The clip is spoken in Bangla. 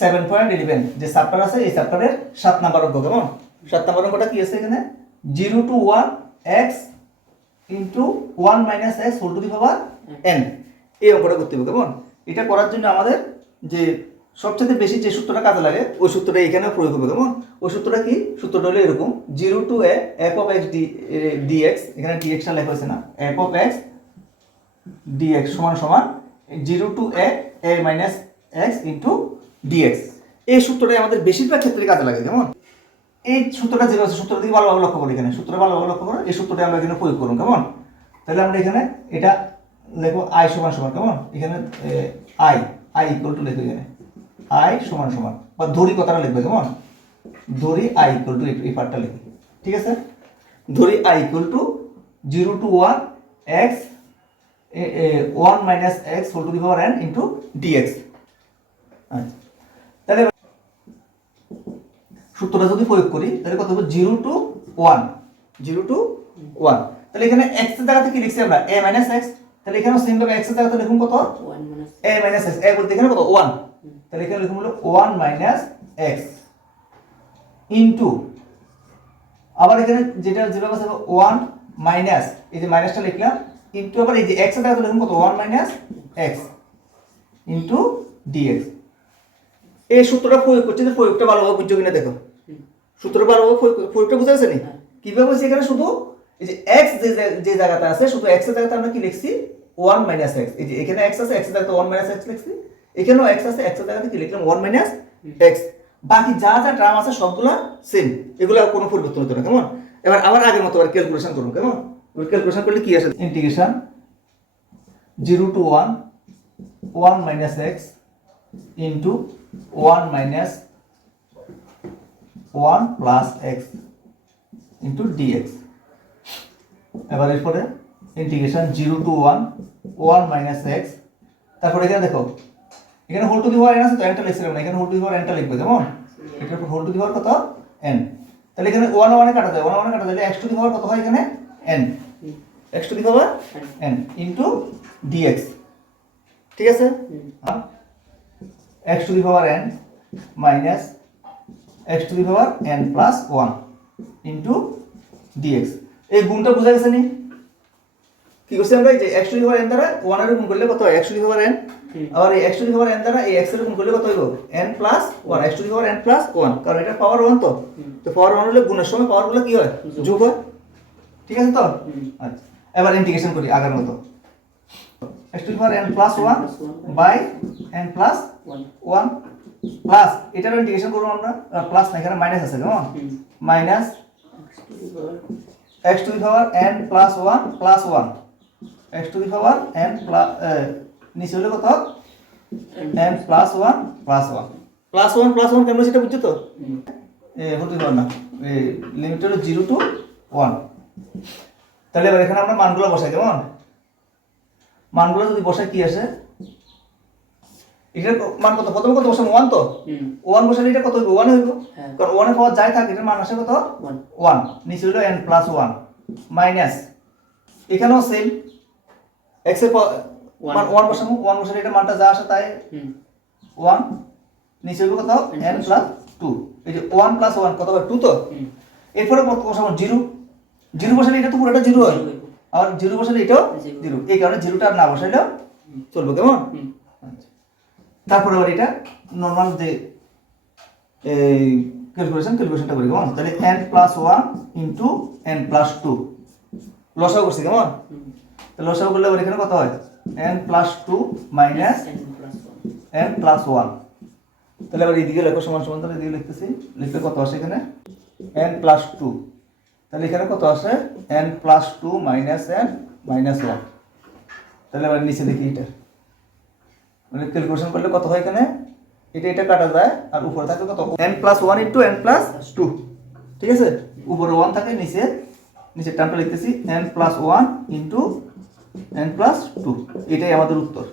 সেভেন পয়েন্ট ইলেভেন যে চ্যাপ্টার আছে এই চ্যাপ্টারের সাত নাম্বার অঙ্ক কেমন? সাত নাম্বার অঙ্কটা কি আছে এখানে? Zero to one x into one minus x whole to the power n. এই অঙ্কটা করতে হবে কেমন? এটা করার জন্য আমাদের যে সবচেয়ে বেশি যে সূত্রটা কাজে লাগে ওই সূত্রটা এখানেও প্রয়োগ হবে কেমন? ওই সূত্রটা কি? সূত্রটা হলো এরকম zero to a f of x d dx এখানে ডিএক্সটা লেখা হয়েছে না এফ অফ এক্স ডিএক্স সমান সমান zero to a a minus x into dx এই সূত্রটাই আমাদের বেশিরভাগ ক্ষেত্রে কাজে লাগে যেমন? এই সূত্রটা যেভাবে আছে, সূত্রটা দিকে ভালোভাবে লক্ষ্য করি এখানে। সূত্রটা ভালোভাবে লক্ষ্য করো এই সূত্রটা আমরা এখানে প্রয়োগ করুন কেমন? তাহলে আমরা এখানে এটা লিখব আই সমান সমান কেমন? এখানে আই আই ইকুয়াল টু লিখব এখানে। আই সমান সমান বা ধরি কথাটা লিখবে কেমন? ধরি আই ইকুয়াল টু এই পার্টটা লিখি ঠিক আছে? ধরি I equal to zero to one x one minus x whole to the power n into dx আচ্ছা। সূত্রটা যদি প্রয়োগ করি তাহলে কত হবে? Zero to one. Zero to one. তাহলে এখানে এক্সের জায়গাতে কি লিখছি আমরা এ মাইনাস এক্স তাহলে এখানেও সেম ভাবে এক্সের জায়গাতে লিখুন কত? এ মাইনাস এক্স এ বলতে এখানে কত? ওয়ান। তাহলে এখানে লিখুন হলো ওয়ান মাইনাস এক্স ইন্টু আবার এখানে যেটা যেভাবে আছে ওয়ান মাইনাস এই যে মাইনাসটা লিখলাম ইন্টু আবার এই যে এক্সের জায়গাতে লিখুন কত? One minus x into dx এই সূত্রটা প্রয়োগ করছে যে প্রয়োগটা ভালোভাবে বুঝছ কিনা দেখো। সূত্রটা প্রয়োগ- প্রয়োগটা বুঝতে পারছে নি হ্যাঁ। কীভাবে হচ্ছে এখানে শুধু? এই যে এক্স যে যে- জায়গাতে আছে শুধু এক্সের জায়গাতে আমরা কি লিখছি? ওয়ান মাইনাস এক্স এই যে এখানে এক্স আছে এক্সের জায়গাতে ওয়ান মাইনাস এক্স লিখছি। এখানেও এক্স আছে এক্সের জায়গাতে কি লিখলাম? ওয়ান মাইনাস এক্স বাকি যা যা ট্রাম আছে সবগুলা সেম এগুলো কোনো পরিবর্তন হতো না কেমন? এবার আবার আগের মতো আবার ক্যালকুলেশন করুন কেমন? ক্যালকুলেশন করলে কি আসে? Integration zero to one one minus x into one minus one plus x into dx. এবার এরপরে integration zero to one one minus x. তারপরে এখানে দেখো এখানে whole to the power n আছে তো এনটা লিখছিলাম না। এখানে হোল টু দি পাওয়ার এনটা লিখবে যেমন এটার উপর হোল টু দি পাওয়ার কত? এন তাহলে এখানে ওয়ান ওয়ানে কাটা যায় ওয়ান ওয়ানে কাটা যায় এক্স টু দি পাওয়ার কত হয় এখানে? N x to the power n into dx. ঠিক আছে? X to the power n minus x to the power n plus one into dx এই গুণটা বোঝা গেছে নি? কি করছি আমরা? এই যে x to the power n দ্বারা ওয়ানের গুণ করলে কত হয়? X to the power n আবার এই x to the power n দ্বারা এই এক্সের গুণ করলে কত হইব? N plus one x to the power n plus one কারণ এটা পাওয়ার ওয়ান তো। তো পাওয়ার ওয়ান হলে গুণের সময় পাওয়ারগুলো কি হয়? যোগ। হয়। ঠিক আছে তো? আচ্ছা। এবার ইন্টিগ্রেশন করি আগের মতো। X to the power n plus one by n plus one plus এটারও ইন্টিগ্রেশন করব আমরা প্লাস না এখানে মাইনাস আছে কেমন? Minus x to the power n plus 1 plus 1 x to the power n plus নিচে হলে কত? n plus 1 plus 1 plus 1 plus 1 কেমন সেটা বুঝছ তো? হতে পারে না। এই লিমিট হলো 0 টু 1 তাহলে এবার এখানে আমরা মানগুলো বসাই কেমন? মানগুলো যদি বসাই কি আসে? এটার মান কত? প্রথমে কত বসাবো 1 তো? 1 বসালে এটা কত হইব? 1 হইব। হ্যাঁ। কারণ 1 এর পাওয়ার যাই থাকে এটার মান আসে কত? ওয়ান ওয়ান নিচে হলো এন প্লাস ওয়ান মাইনাস এখানেও সেম এক্সের. মান ওয়ান বসাবো ওয়ান বসালে এটা মানটা যা আসে তাই ওয়ান নিচে হবে কত? এন প্লাস টু এই যে ওয়ান প্লাস ওয়ান কত হবে? টু তো? এরপরে কত বসাবো? জিরো জিরো বসালে এটা তো পুরোটা জিরো হয়। আর জিরো বসালে এটাও জিরো এই কারণে জিরোটা আর না বসাইলেও চলবে কেমন? আচ্ছা। তারপরে আবার এটা নর্মাল যে এই ক্যালকুলেশন ক্যালকুলেশনটা করি, কেমন? তাহলে n plus one into n plus two লসাও করছি, কেমন? তাহলে লসাও করলে আবার এখানে কত হয়? N plus two minus n plus one তাহলে আবার এইদিকে লেখো সমান সমান, তাহলে এদিকে লিখতেছি। লিখলে কত আসে এখানে? এন প্লাস টু তাহলে এখানে কত আসে? N plus two minus n minus one তাহলে আবার নিচে দেখি এটা। মানে ক্যালকুলেশন করলে কত হয় এখানে? এটা এটা কাটা যায় আর উপরে থাকে কত? N plus one into n plus two ঠিক আছে? উপরে ওয়ান থাকে, নিচে নিচে টার্মটা লিখতেছি n plus one into n plus two এটাই আমাদের উত্তর।